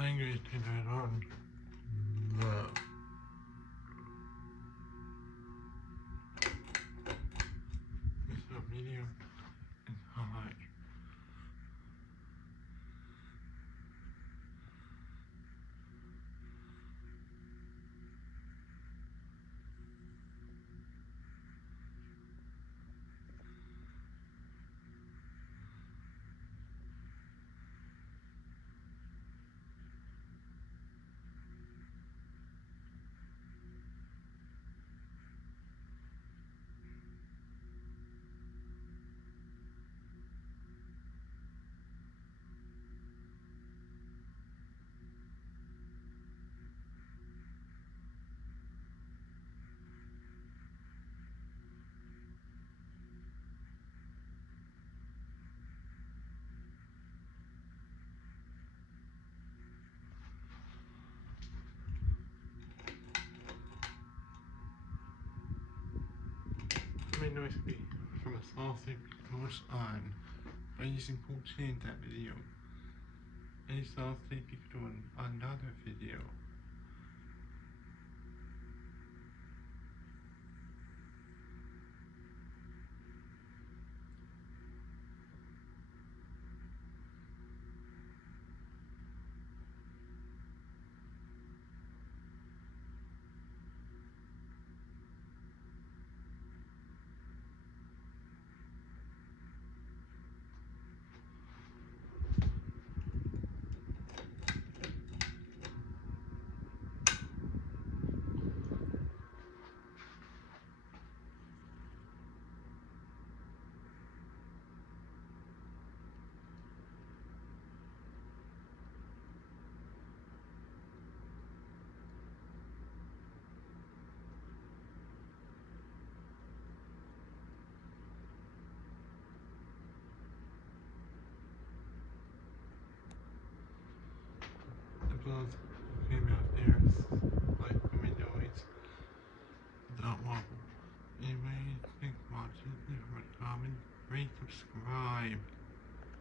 I'm going to turn it on. No. This is a video. It's hot. Noise be from a saucer goes on by using Pulse in that video. A saucer you could do another video. Blood came out there, like my noise. That one. Anyway, thanks for watching. Leave a comment, rate, subscribe.